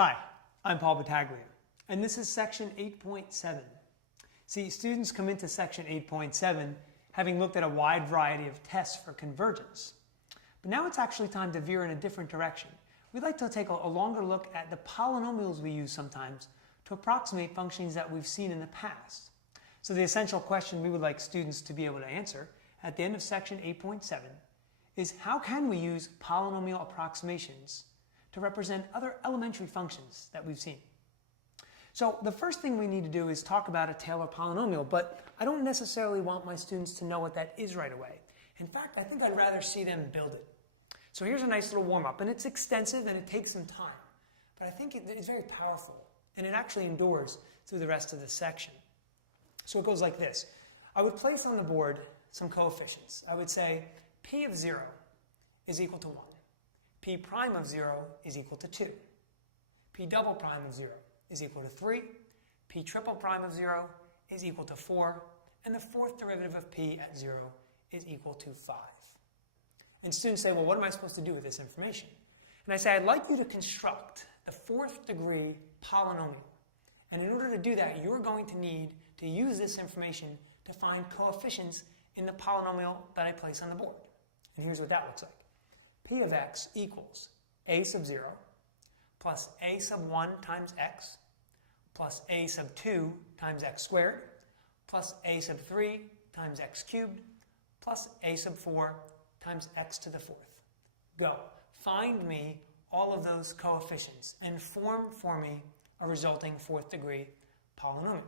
Hi, I'm Paul Battaglia, and this is section 8.7. See, students come into section 8.7 having looked at a wide variety of tests for convergence. But now it's actually time to veer in a different direction. We'd like to take a longer look at the polynomials we use sometimes to approximate functions that we've seen in the past. So the essential question we would like students to be able to answer at the end of section 8.7 is how can we use polynomial approximations to represent other elementary functions that we've seen? So the first thing we need to do is talk about a Taylor polynomial, but I don't necessarily want my students to know what that is right away. In fact, I think I'd rather see them build it. So here's a nice little warm-up, and it's extensive and it takes some time, but I think it's very powerful, and it actually endures through the rest of the section. So it goes like this. I would place on the board some coefficients. I would say p of 0 is equal to 1. P prime of 0 is equal to 2. P double prime of 0 is equal to 3. P triple prime of 0 is equal to 4. And the fourth derivative of p at 0 is equal to 5. And students say, well, what am I supposed to do with this information? And I say, I'd like you to construct the fourth degree polynomial. And in order to do that, you're going to need to use this information to find coefficients in the polynomial that I place on the board. And here's what that looks like. P of x equals a sub 0 plus a sub 1 times x plus a sub 2 times x squared plus a sub 3 times x cubed plus a sub 4 times x to the fourth. Go. Find me all of those coefficients and form for me a resulting fourth degree polynomial.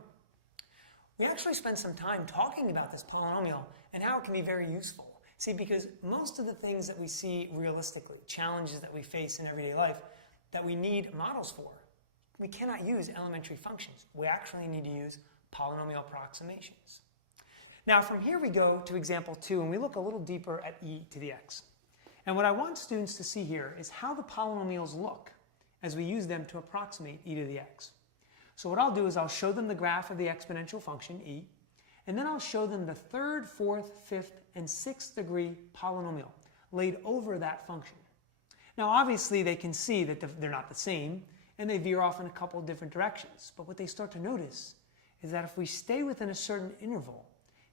We actually spent some time talking about this polynomial and how it can be very useful. See, because most of the things that we see realistically, challenges that we face in everyday life, that we need models for, we cannot use elementary functions. We actually need to use polynomial approximations. Now, from here we go to example 2, and we look a little deeper at e to the x. And what I want students to see here is how the polynomials look as we use them to approximate e to the x. So what I'll do is I'll show them the graph of the exponential function e, and then I'll show them the third, fourth, fifth, and sixth degree polynomial laid over that function. Now obviously they can see that they're not the same, and they veer off in a couple of different directions. But what they start to notice is that if we stay within a certain interval,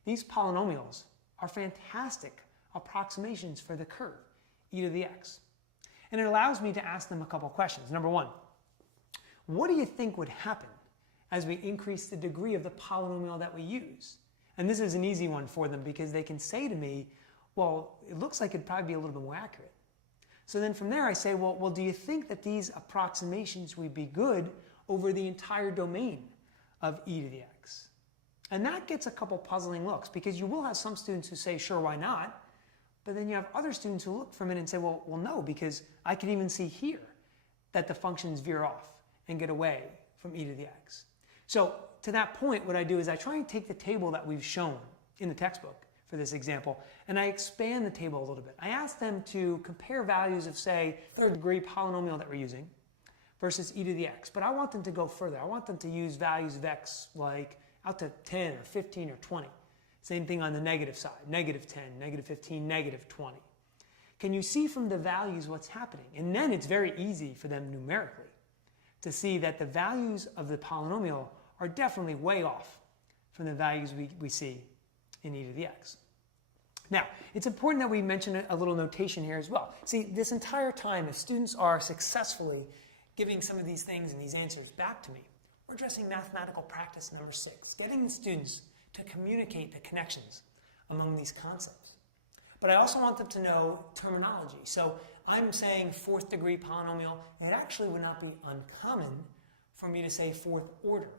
these polynomials are fantastic approximations for the curve, e to the x. And it allows me to ask them a couple questions. Number one, what do you think would happen as we increase the degree of the polynomial that we use? And this is an easy one for them because they can say to me, well, it looks like it'd probably be a little bit more accurate. So then from there I say, well, do you think that these approximations would be good over the entire domain of e to the x? And that gets a couple puzzling looks because you will have some students who say, sure, why not? But then you have other students who look for a minute and say, well, no, because I can even see here that the functions veer off and get away from e to the x. So to that point, what I do is I try and take the table that we've shown in the textbook for this example, and I expand the table a little bit. I ask them to compare values of, say, third degree polynomial that we're using versus e to the x. But I want them to go further. I want them to use values of x like out to 10 or 15 or 20. Same thing on the negative side, negative 10, negative 15, negative 20. Can you see from the values what's happening? And then it's very easy for them numerically to see that the values of the polynomial are definitely way off from the values we see in e to the x. Now, it's important that we mention a little notation here as well. See, this entire time, if students are successfully giving some of these things and these answers back to me, we're addressing mathematical practice number 6, getting the students to communicate the connections among these concepts. But I also want them to know terminology. So I'm saying fourth degree polynomial. It actually would not be uncommon for me to say fourth order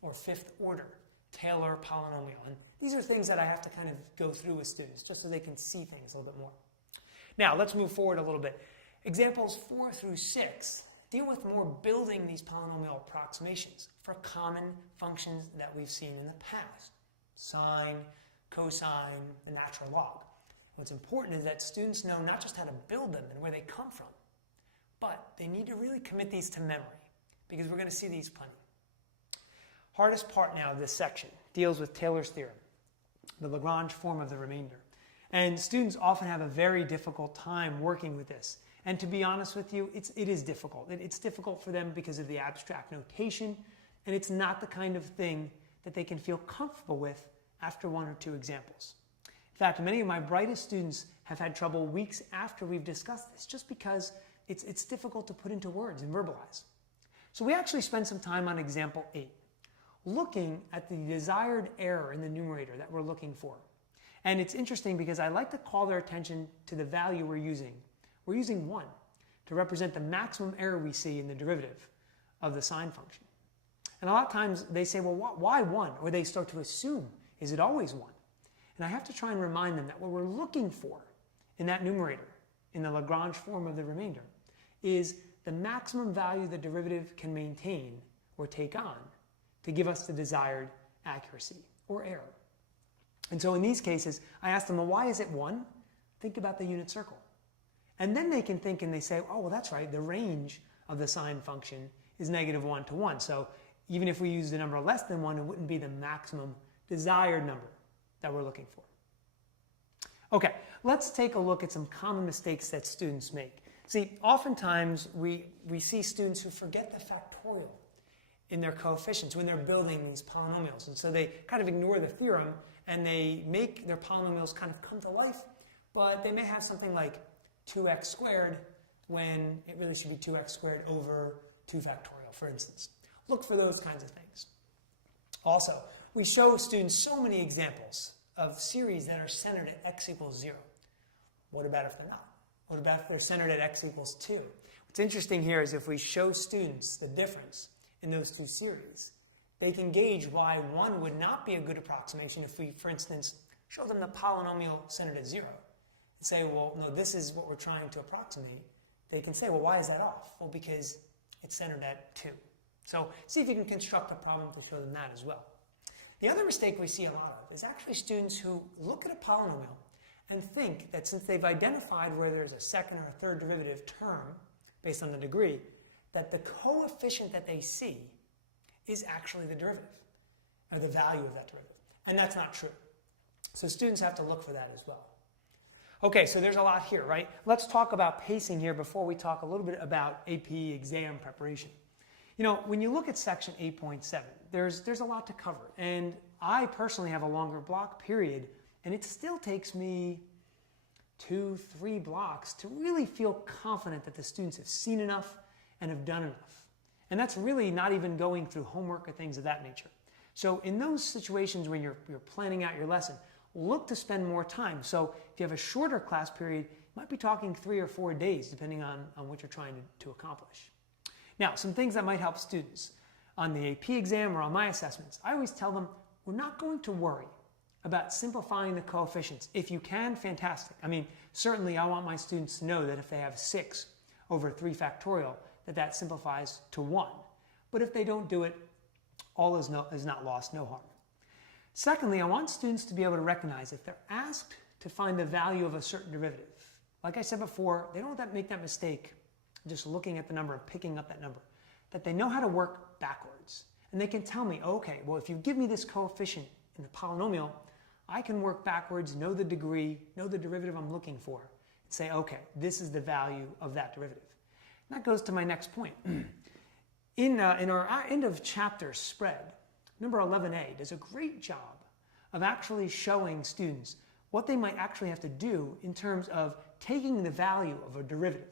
or fifth order Taylor polynomial. And these are things that I have to kind of go through with students just so they can see things a little bit more. Now let's move forward a little bit. Examples 4 through 6 deal with more building these polynomial approximations for common functions that we've seen in the past. Sine, cosine, and natural log. What's important is that students know not just how to build them and where they come from, but they need to really commit these to memory because we're going to see these plenty. Hardest part now of this section deals with Taylor's theorem, the Lagrange form of the remainder. And students often have a very difficult time working with this. And to be honest with you, it is difficult. It's difficult for them because of the abstract notation, and it's not the kind of thing that they can feel comfortable with after one or two examples. In fact, many of my brightest students have had trouble weeks after we've discussed this, just because it's difficult to put into words and verbalize. So we actually spent some time on example 8, looking at the desired error in the numerator that we're looking for. And it's interesting because I like to call their attention to the value we're using. We're using 1 to represent the maximum error we see in the derivative of the sine function. And a lot of times they say, well, why 1? Or they start to assume, is it always 1? And I have to try and remind them that what we're looking for in that numerator, in the Lagrange form of the remainder, is the maximum value the derivative can maintain or take on to give us the desired accuracy or error. And so in these cases, I ask them, well, why is it 1? Think about the unit circle. And then they can think and they say, oh, well, that's right. The range of the sine function is -1 to 1. So even if we use the number less than 1, it wouldn't be the maximum desired number that we're looking for. Okay, let's take a look at some common mistakes that students make. See, oftentimes we see students who forget the factorial in their coefficients when they're building these polynomials. And so they kind of ignore the theorem and they make their polynomials kind of come to life, but they may have something like 2x squared when it really should be 2x squared over 2 factorial, for instance. Look for those kinds of things. Also, we show students so many examples of series that are centered at x equals 0. What about if they're not? What about if they're centered at x equals 2? What's interesting here is if we show students the difference in those two series, they can gauge why one would not be a good approximation if we, for instance, show them the polynomial centered at 0 and say, well, no, this is what we're trying to approximate. They can say, well, why is that off? Well, because it's centered at 2. So see if you can construct a problem to show them that as well. The other mistake we see a lot of is actually students who look at a polynomial and think that since they've identified where there's a second or a third derivative term based on the degree, that the coefficient that they see is actually the derivative, or the value of that derivative. And that's not true. So students have to look for that as well. Okay, so there's a lot here, right? Let's talk about pacing here before we talk a little bit about AP exam preparation. You know, when you look at section 8.7, there's a lot to cover. And I personally have a longer block period, and it still takes me 2-3 blocks to really feel confident that the students have seen enough and have done enough. And that's really not even going through homework or things of that nature. So in those situations when you're planning out your lesson, look to spend more time. So if you have a shorter class period, you might be talking 3 or 4 days, depending on what you're trying to accomplish. Now, some things that might help students on the AP exam or on my assessments. I always tell them, we're not going to worry about simplifying the coefficients. If you can, fantastic. I mean, certainly I want my students to know that if they have 6 over 3 factorial, that simplifies to 1. But if they don't do it, all is not lost, no harm. Secondly, I want students to be able to recognize if they're asked to find the value of a certain derivative. Like I said before, they don't make that mistake just looking at the number and picking up that number. That they know how to work backwards. And they can tell me, okay, well, if you give me this coefficient in the polynomial, I can work backwards, know the degree, know the derivative I'm looking for, and say, okay, this is the value of that derivative. And that goes to my next point. In our end of chapter spread, number 11a does a great job of actually showing students what they might actually have to do in terms of taking the value of a derivative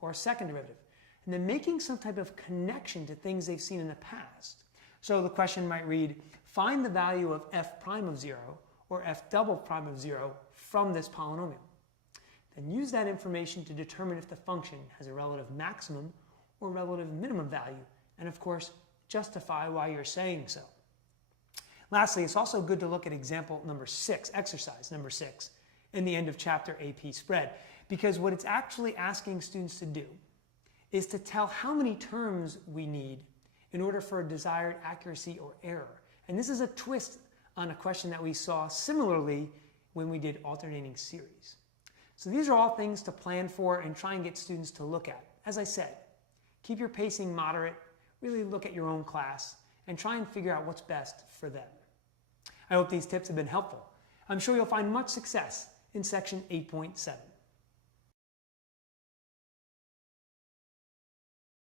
or a second derivative and then making some type of connection to things they've seen in the past. So the question might read, find the value of f prime of 0 or f double prime of 0 from this polynomial. Then use that information to determine if the function has a relative maximum or relative minimum value, and of course, justify why you're saying so. Lastly, it's also good to look at example number 6, exercise number 6, in the end of chapter AP spread, because what it's actually asking students to do is to tell how many terms we need in order for a desired accuracy or error. And this is a twist on a question that we saw similarly when we did alternating series. So these are all things to plan for and try and get students to look at. As I said, keep your pacing moderate, really look at your own class, and try and figure out what's best for them. I hope these tips have been helpful. I'm sure you'll find much success in section 8.7.